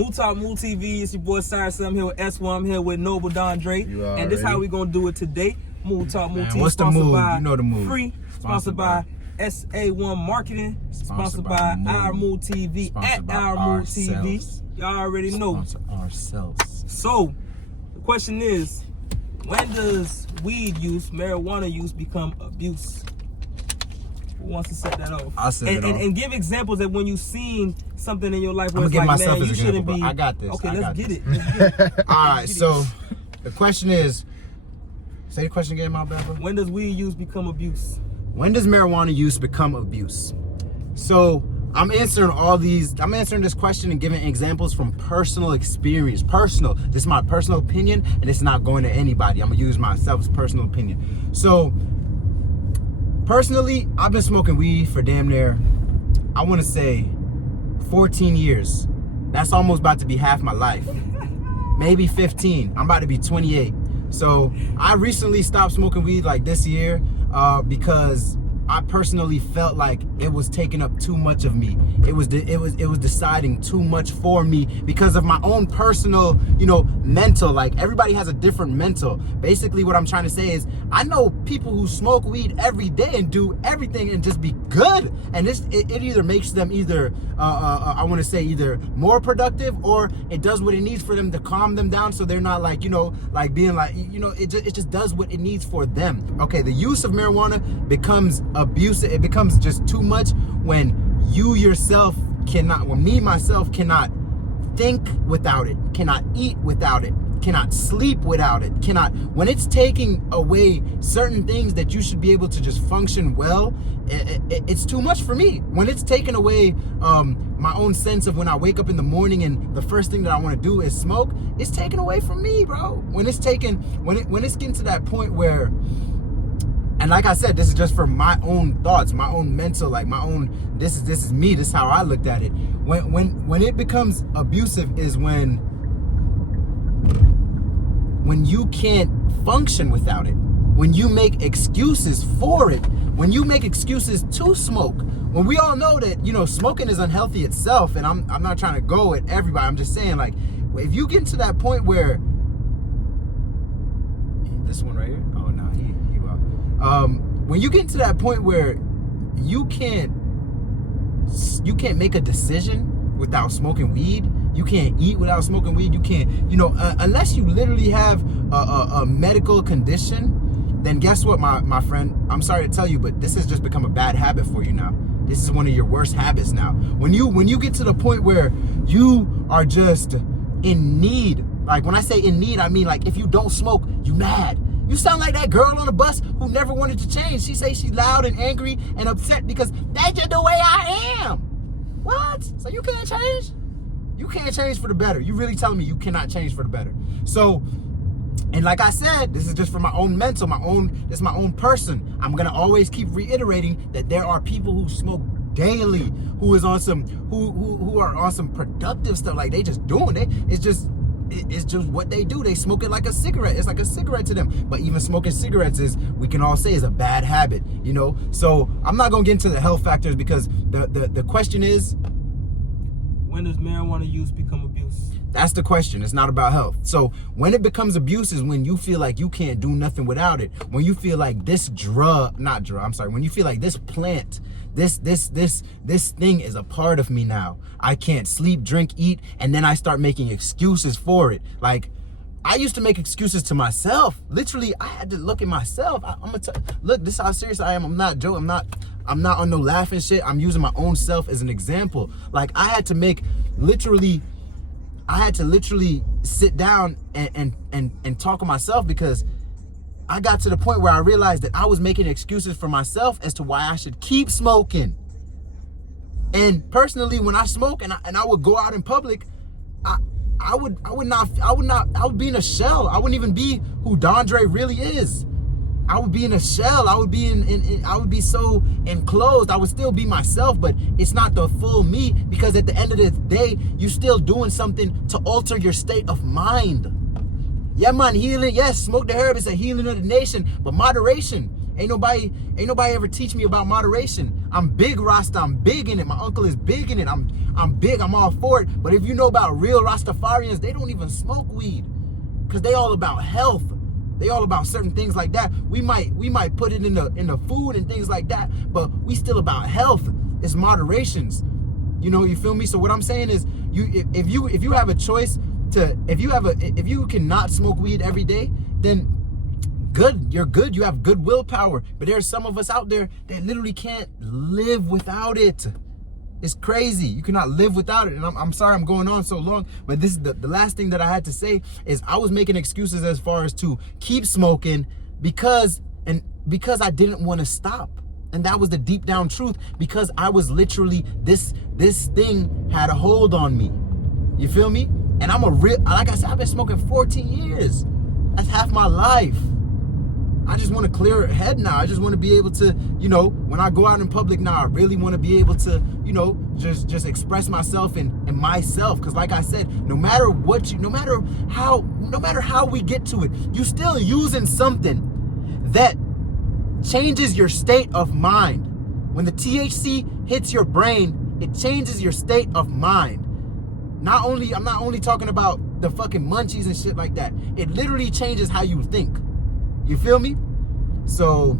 Mood Talk Mood TV. It's your boy Cyrus. I'm here with S1. I'm here with Noble Dondre. And this is how we gonna do it today. Mood Talk Mood TV. What's the mood? You know the mood. Free. Sponsored by SA1 Marketing. Sponsored by Our Mood TV at Our Mood TV. Y'all already know. Sponsor ourselves. So, the question is, when does weed use, marijuana use become abuse? Who wants to set that off? I'll set it off. And give examples that when you've seen something in your life where I'm it's like, myself man, as you example, shouldn't be. I got this. Okay, let's get it. All right, so the question is, say the question again, my bad. When does weed use become abuse? When does marijuana use become abuse? So I'm answering this question and giving examples from personal experience. Personal. This is my personal opinion, and it's not going to anybody. I'm gonna use myself as personal opinion. So personally, I've been smoking weed for damn near, I want to say 14 years. That's almost about to be half my life. Maybe 15. I'm about to be 28. So I recently stopped smoking weed like this year because I personally felt like it was taking up too much of me. It was deciding too much for me because of my own personal, mental. Like, everybody has a different mental. Basically, what I'm trying to say is, I know people who smoke weed every day and do everything and just be good. And it either makes them either more productive, or it does what it needs for them to calm them down, so they're not like, it just does what it needs for them. Okay, the use of marijuana becomes abusive. It becomes just too much when me myself cannot think without it, cannot eat without it, cannot sleep without it, when it's taking away certain things that you should be able to just function well, it's too much for me. When it's taking away my own sense of when I wake up in the morning and the first thing that I want to do is smoke, it's taken away from me, bro. When it's getting to that point where, and like I said, this is just from my own thoughts, my own mental, like my own, this is me, this is how I looked at it. When it becomes abusive is when you can't function without it, when you make excuses for it, when you make excuses to smoke. When we all know that, smoking is unhealthy itself, and I'm not trying to go at everybody, I'm just saying, like, if you get to that point where, this one right here, oh no, when you get to that point where you can't make a decision without smoking weed, you can't eat without smoking weed, you can't, unless you literally have a medical condition, then guess what, my friend, I'm sorry to tell you, but this has just become a bad habit for you now. This is one of your worst habits now. When you get to the point where you are just in need, like, when I say in need, I mean, like, if you don't smoke, you mad. You sound like that girl on the bus who never wanted to change. She say she's loud and angry and upset because that's just the way I am. What? So you can't change? You can't change for the better. You really telling me you cannot change for the better? So, and like I said, this is just for my own mental, this is my own person. I'm gonna always keep reiterating that there are people who smoke daily, who are on some productive stuff. Like, they just doing it. It's just what they do. They smoke it like a cigarette. It's like a cigarette to them. But even smoking cigarettes we can all say is a bad habit, So I'm not gonna get into the health factors because the question is, when does marijuana use become abuse? That's the question. It's not about health. So when it becomes abuse is when you feel like you can't do nothing without it. When you feel like when you feel like this plant, this thing is a part of me now. I can't sleep, drink, eat, and then I start making excuses for it. Like, I used to make excuses to myself. Literally, I had to look at myself. Look, this is how serious I am. I'm not joking. I'm not on no laughing shit. I'm using my own self as an example. Like, I had to literally sit down and talk to myself, because I got to the point where I realized that I was making excuses for myself as to why I should keep smoking. And personally, when I smoke and I would go out in public, I would be in a shell. I wouldn't even be who Dondre really is. I would be in a shell. I would be so enclosed. I would still be myself, but it's not the full me, because at the end of the day, you're still doing something to alter your state of mind. Yeah, man, healing. Yes, smoke the herb is a healing of the nation, but moderation. Ain't nobody ever teach me about moderation. I'm big Rasta. I'm big in it. My uncle is big in it. I'm big. I'm all for it. But if you know about real Rastafarians, they don't even smoke weed because they all about health. They all about certain things like that. We might put it in the food and things like that, but we still about health. It's moderations. You know, you feel me? So what I'm saying is, if you have a choice to, if you cannot smoke weed every day, then good, you're good. You have good willpower. But there's some of us out there that literally can't live without it. It's crazy. You cannot live without it. And I'm sorry I'm going on so long, but this is the last thing that I had to say is I was making excuses as far as to keep smoking because I didn't want to stop. And that was the deep down truth, because I was literally, this thing had a hold on me. You feel me? And I'm like I said, I've been smoking 14 years. That's half my life. I just want to clear head now. I just want to be able to, you know, when I go out in public now, I really want to be able to, you know, just express myself and myself. Because like I said, no matter how we get to it, you still using something that changes your state of mind. When the THC hits your brain, it changes your state of mind. I'm not only talking about the fucking munchies and shit like that. It literally changes how you think. You feel me? So,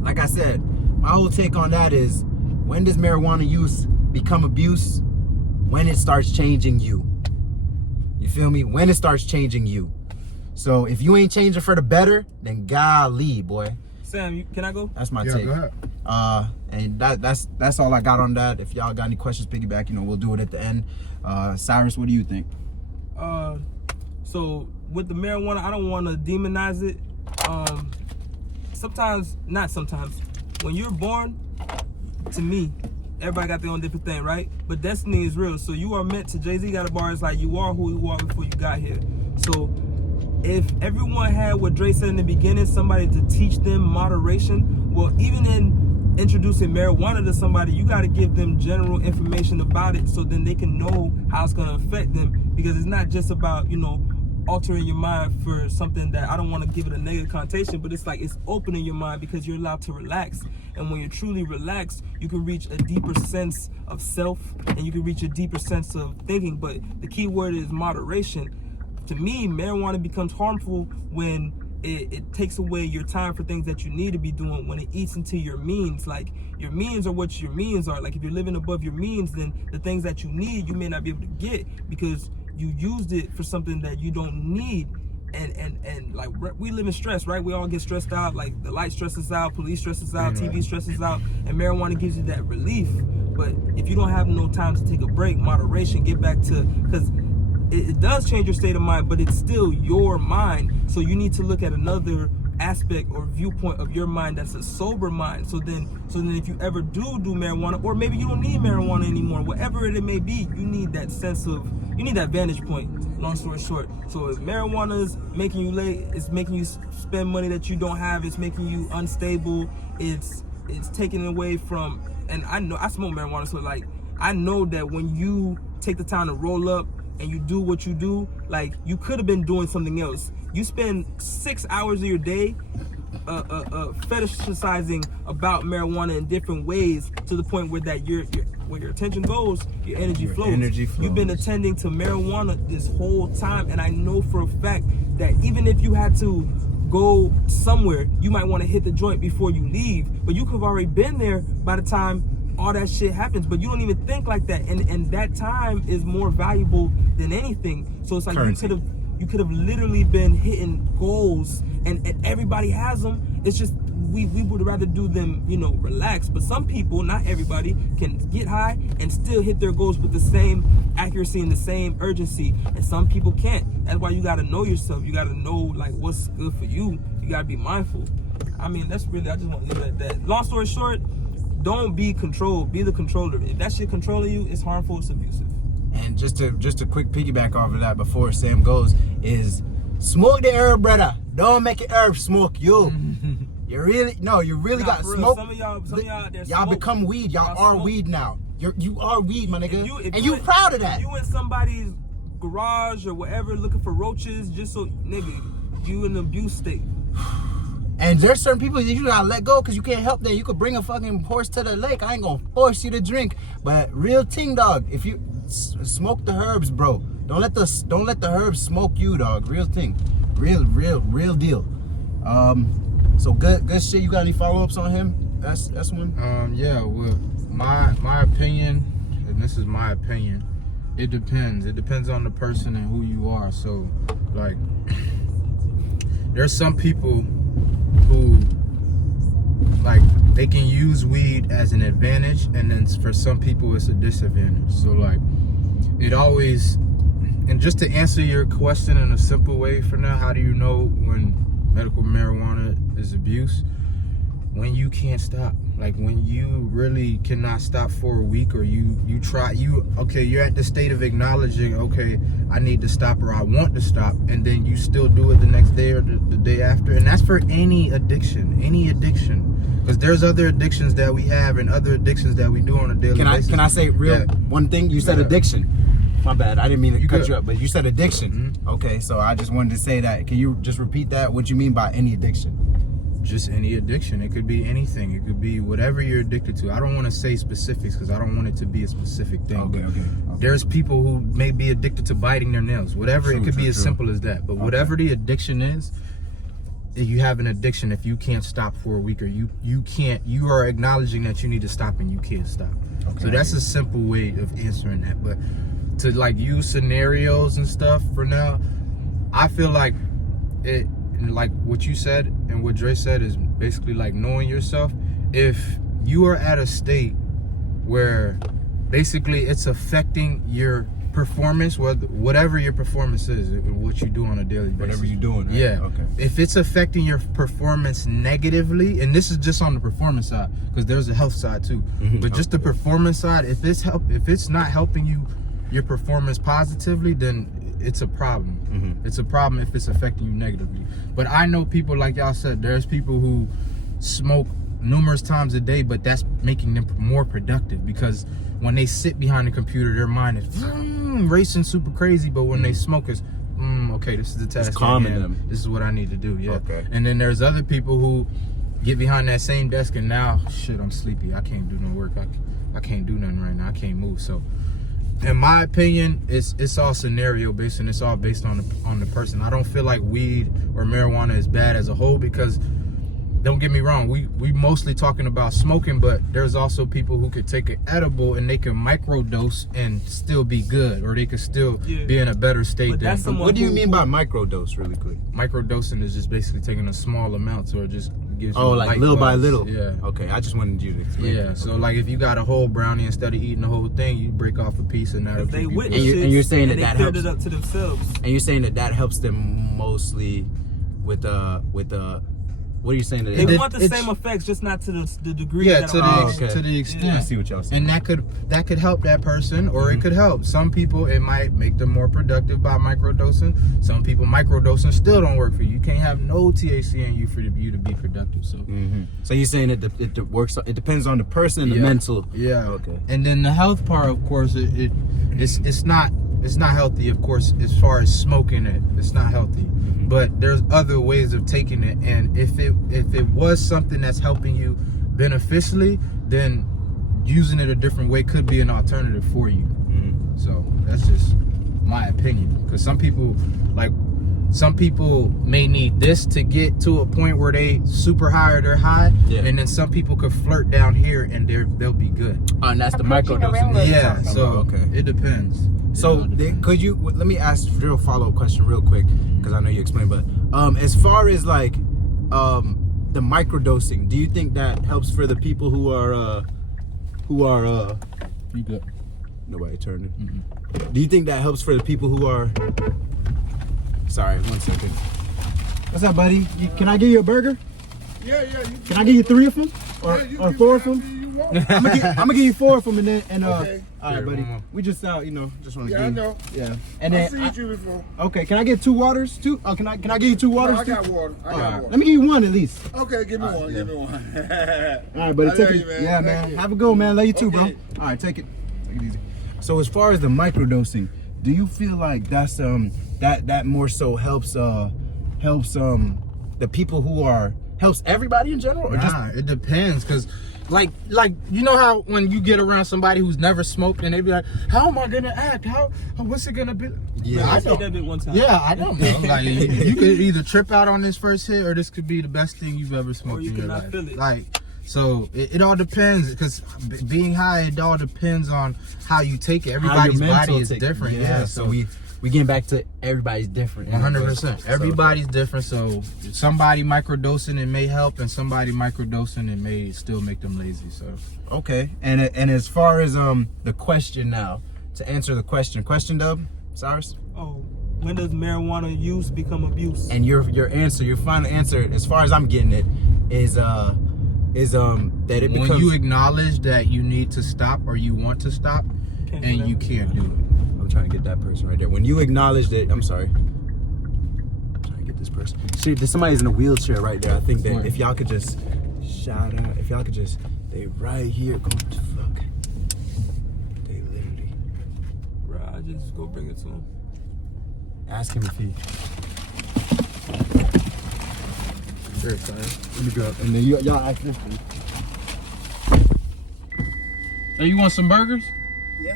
like I said, my whole take on that is, when does marijuana use become abuse? When it starts changing you. You feel me? When it starts changing you. So, if you ain't changing for the better, then golly, boy. Sam, can I go? That's my take. Go ahead. And that's all I got on that. If y'all got any questions, piggyback, you know, we'll do it at the end. Cyrus, what do you think? So with the marijuana, I don't want to demonize it. Not sometimes, when you're born, to me, everybody got their own different thing, right? But destiny is real. So you are meant to, Jay-Z got a bar, it's like you are who you are before you got here. So if everyone had what Dre said in the beginning, somebody to teach them moderation, well, even in introducing marijuana to somebody, you got to give them general information about it so then they can know how it's going to affect them. Because it's not just about, you know, altering your mind for something that, I don't want to give it a negative connotation, but it's like it's opening your mind because you're allowed to relax. And when you're truly relaxed, you can reach a deeper sense of self and you can reach a deeper sense of thinking. But the key word is moderation. To me, marijuana becomes harmful when it takes away your time for things that you need to be doing, when it eats into your means. Like, your means are what your means are. Like, if you're living above your means, then the things that you need, you may not be able to get because you used it for something that you don't need. And like, we live in stress, right? We all get stressed out. Like, the light stresses out, police stresses out, TV stresses out, and marijuana gives you that relief. But if you don't have no time to take a break, moderation, get back to, because it does change your state of mind, but it's still your mind. So you need to look at another aspect or viewpoint of your mind that's a sober mind. So then if you ever do marijuana, or maybe you don't need marijuana anymore, whatever it may be, you need that sense of, you need that vantage point, long story short. So if marijuana is making you late, it's making you spend money that you don't have, it's making you unstable, it's taking away from, and I know I smoke marijuana, so like, I know that when you take the time to roll up and you do what you do, like, you could have been doing something else. You spend 6 hours of your day fetishizing about marijuana in different ways, to the point where that where your attention goes, your energy flows. You've been attending to marijuana this whole time, and I know for a fact that even if you had to go somewhere, you might want to hit the joint before you leave, but you could have already been there by the time all that shit happens. But you don't even think like that, and that time is more valuable than anything. So it's like, currency. You could have literally been hitting goals, and everybody has them. It's just we would rather do them, you know, relax. But some people, not everybody, can get high and still hit their goals with the same accuracy and the same urgency, and some people can't. That's why you got to know yourself. You got to know, like, what's good for you. You got to be mindful. I mean, that's really, I just want to leave it at that. Long story short, don't be controlled, be the controller. If that shit controlling you, it's harmful, it's abusive. And just a quick piggyback off of that before Sam goes is, smoke the herb, brother. Don't make it herb smoke you. You really got to smoke. Some of y'all out there, y'all become weed. Y'all are smoke. Weed now. You are weed, my nigga. If and you proud of that. If you in somebody's garage or whatever looking for roaches, just so, nigga, you in an abuse state. And there's certain people that you gotta let go because you can't help that. You could bring a fucking horse to the lake. I ain't gonna force you to drink. But real ting, dog. If you smoke the herbs, bro. Don't let the herbs smoke you, dog. Real thing. Real deal. So good shit. You got any follow-ups on him? That's one. Yeah. Well, my opinion, and this is my opinion. It depends. It depends on the person and who you are. So, like, there's some people who, like, they can use weed as an advantage, and then for some people it's a disadvantage. So, like, it always, and just to answer your question in a simple way for now, how do you know when medical marijuana is abuse? When you can't stop. Like, when you really cannot stop for a week, or you're at the state of acknowledging, okay, I need to stop, or I want to stop, and then you still do it the next day or the day after. And that's for any addiction, because there's other addictions that we have and other addictions that we do on a daily basis. Can I say one thing? You said addiction. My bad, I didn't mean to cut you up, but you said addiction. Mm-hmm. Okay, so I just wanted to say that. Can you just repeat that? What you mean by any addiction? Just any addiction. It could be anything. It could be whatever you're addicted to. I don't want to say specifics because I don't want it to be a specific thing. Okay. There's people who may be addicted to biting their nails. Whatever, it could be as simple as that. But whatever the addiction is, you have an addiction if you can't stop for a week, or you are acknowledging that you need to stop and you can't stop. Okay. So that's a simple way of answering that. But to like use scenarios and stuff for now, I feel like it, like what you said and what Dre said, is basically like knowing yourself. If you are at a state where basically it's affecting your performance, whatever your performance is, what you do on a daily basis, whatever you're doing, right? Yeah. Okay. If it's affecting your performance negatively, and this is just on the performance side, because there's a health side too, but just the performance side, if it's not helping your performance positively, then it's a problem. It's a problem if it's affecting you negatively. But I know people, like y'all said, there's people who smoke numerous times a day, but that's making them more productive, because when they sit behind the computer, their mind is racing super crazy, but when they smoke, it's okay, this is the task. It's calming them. This is what I need to do. Yeah. Okay. And then there's other people who get behind that same desk and now, shit, I'm sleepy. I can't do no work. I can't do nothing right now. I can't move. So, in my opinion, it's all scenario based, and it's all based on the person. I don't feel like weed or marijuana is bad as a whole, because don't get me wrong, we mostly talking about smoking, but there's also people who could take an edible and they can microdose and still be good, or they could still be in a better state. What do you mean by microdose, really quick? Microdosing is just basically taking a small amount, or just gives you like little by little. Yeah. Okay, I just wanted you to explain. Yeah. So like if you got a whole brownie, instead of eating the whole thing, you break off a piece, and that'll keep you. And you're saying that helps. It up to themselves. And you're saying that helps them mostly with what are you saying? They want the same effects, just not to the degree. Yeah, to the extent. I see what y'all saying. And that could help that person, or it could help some people. It might make them more productive by microdosing. Some people, microdosing still don't work for you. You can't have no THC in you for you to be productive. So, so you're saying it works. It depends on the person and the mental. Yeah. Okay. And then the health part, of course, it's not healthy. Of course, as far as smoking it's not healthy. But there's other ways of taking it, and if it was something that's helping you beneficially, then using it a different way could be an alternative for you. So that's just my opinion, because some people may need this to get to a point where they super high or they're high, and then some people could flirt down here and they'll be good. And that's the microdosing. Yeah. So it depends. So could you let me ask a real follow-up question real quick, because I know you explained, but as far as like the microdosing, do you think that helps for the people who are you good? Nobody turned it. Do you think that helps for the people who are? Sorry, 1 second. What's up, buddy? Can I give you a burger? Yeah. Can I give you 3 of them or 4 of them? I'm gonna give you 4 of them, and then okay. All right, buddy. We just out, just want to. Yeah, I know. Yeah, and then I've seen you before. Okay, can I get 2 waters too? Oh, can I give you 2 waters? No, I got water. I got water. Let me give you 1 at least. Okay, give me one. Yeah. Give me one. All right, buddy. I Take love it. you, man. Yeah, Thank man. you. Have a good one, man. Love you too, Okay. bro. All right, take it easy. So as far as the microdosing, do you feel like that's that more so helps the people who are helps everybody in general, or Nah, it depends, cause like you know how when you get around somebody who's never smoked and they be like, how am I gonna act? What's it gonna be? Yeah, I I said know. that bit one time. Yeah, I don't know. Like you could either trip out on this first hit, or this could be the best thing you've ever smoked you in your could not life. feel it. Like, so it all depends, because being high, it all depends on how you take it. how Everybody's your mental body is take- different. Yeah, so we getting back to everybody's different. 100%. Everybody's different. So somebody microdosing, it may help, and somebody microdosing, it may still make them lazy. So Okay, and as far as the question now, to answer the question, Dub, Cyrus, Oh, when does marijuana use become abuse? and your answer, your final answer, as far as I'm getting it, is that it becomes. when you acknowledge that you need to stop or you want to stop, Can't and do you that. can't do it. I'm trying to get that person right there. When you acknowledge that, I'm sorry. I'm trying to get this person. See, there's somebody's in a wheelchair right there. I think that Where? if y'all could just shout out, if y'all could just, they right here. Go to fuck. They literally. Right, I just go bring it to him. Ask him if he. Sure, sorry. Let me go. And then y'all ask him. Hey, you want some burgers? Yeah.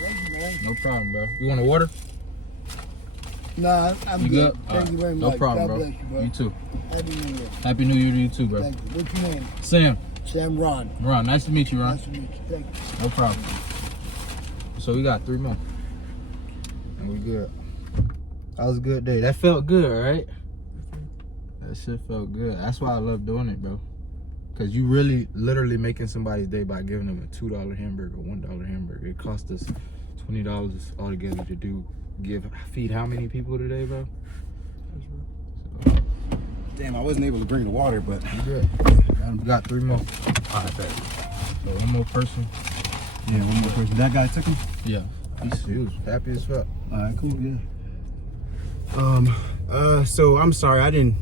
Thank you, man. No problem, bro. You want a water? Nah, I'm You good. good? Thank you very No much. problem, God bro. bless you, bro. You too. Happy New Year. Happy New Year to you too, bro. Thank you. What's your name? Sam, Sam Ron. Ron, nice to meet you, Ron. Nice to meet you. Thank you. No problem. So we got 3 more. And we good. That was a good day. That felt good, right? That shit felt good. That's why I love doing it, bro. Cause you really literally making somebody's day by giving them a $2 hamburger, $1 hamburger. It cost us $20 altogether to feed how many people today, bro? Damn, I wasn't able to bring the water, but. You good. We got 3 more. All right, bet. So 1 more person. Yeah, one more person. That guy took him. Yeah. He was happy as fuck. All right, cool. Yeah. So I'm sorry, I didn't.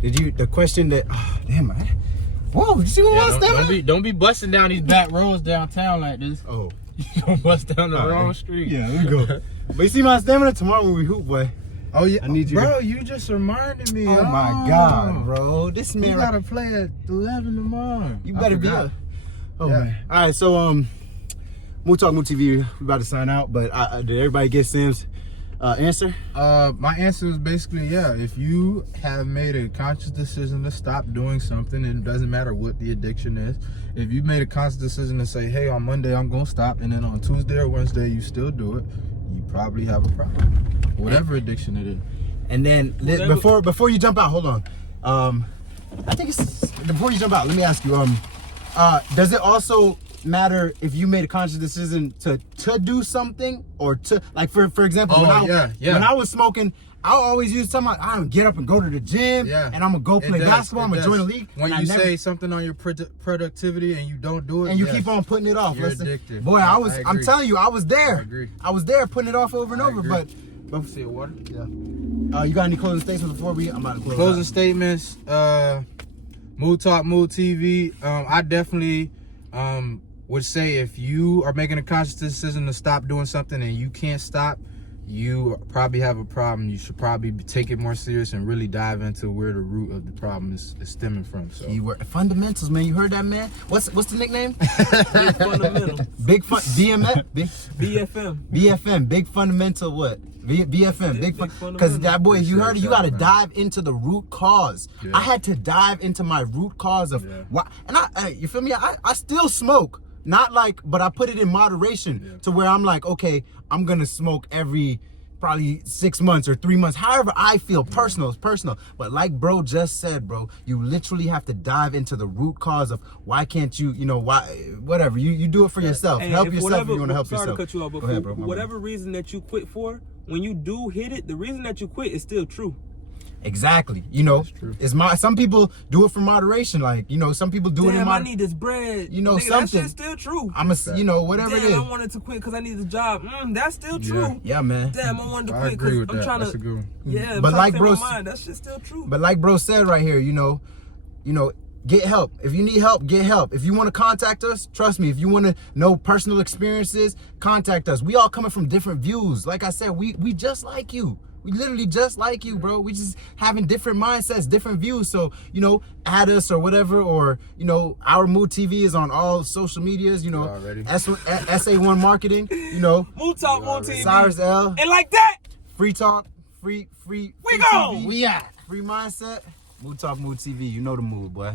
Did you? The question that. Oh, damn, man. Whoa, you see what I was stepping? Don't be busting down these back roads downtown like this. Oh. You don't bust down the All wrong right. street. Yeah, let me go. But you see my stamina tomorrow when we hoop, boy. Oh yeah, I need you. bro. You just reminded me. Oh my God, bro. This We man. gotta play at 11 tomorrow. You I better be forgot. a. Oh Yeah. man. All right, so Moo Talk Moo TV. We about to sign out, but did everybody get Sam's answer? My answer is basically yeah. If you have made a conscious decision to stop doing something, and it doesn't matter what the addiction is. If you made a conscious decision to say, hey, on Monday I'm gonna stop, and then on Tuesday or Wednesday you still do it, you probably have a problem. Whatever addiction it is. And then before you jump out, hold on. I think it's before you jump out. Let me ask you. Does it also matter if you made a conscious decision to do something, or to, like, for example, when I was smoking, I always use something like, I'm gonna get up and go to the gym, and I'm gonna go play basketball, I'm gonna join a league. When you say something on your productivity and you don't do it, and you keep on putting it off. You're addicted. Boy, I'm agree. telling you, I was there. I agree. I was there putting it off over and over. agree. But See a water? yeah. You got any closing statements before I'm about to close? Closing out? statements. Mood Talk, Mood TV. I definitely would say if you are making a conscious decision to stop doing something and you can't stop, you probably have a problem. You should probably take it more serious and really dive into where the root of the problem is stemming from. So Keyword fundamentals, man. You heard that, man? What's the nickname? Big fundamental. Big fun DMF. Big BFM. BFM. Big fundamental. What? BFM. Big fun. Because that boy, you heard it. You got to dive into the root cause. Yeah. I had to dive into my root cause of why. And you feel me? I still smoke. Not like, but I put it in moderation to where I'm like, okay, I'm gonna smoke every probably 6 months or 3 months. However I feel, personal is personal. But like bro just said, bro, you literally have to dive into the root cause of why can't you, why, whatever. You do it for yourself. And help if yourself if you want to help sorry yourself. to cut you off, but Go ahead, bro. whatever reason that you quit for, when you do hit it, the reason that you quit is still true. Exactly. true. Some people do it for moderation. Like, some people do it in Damn, I moderation. need this bread. You know, Nigga, that something. shit's still true. Whatever it Damn, is. I wanted to quit because I need a job. That's still true. Yeah, man. Damn, I wanted to I quit agree with because I'm that. trying That's to. a good one. Yeah, I'm But trying like to bro- save my mind. That shit's still true. But like bro said right here, get help. If you need help, get help. If you want to contact us, trust me. If you want to know personal experiences, contact us. We all coming from different views. Like I said, we just like you. We literally just like you, bro. We just having different mindsets, different views. So, you know, add us or whatever, or, you know, Our Mood TV is on all social medias, you know, SA1 Marketing, you know. Mood Talk, Mood TV. Cyrus L. And like that, Free Talk, free we free go. TV, We out. free mindset. Mood Talk, Mood TV. You know the mood, boy.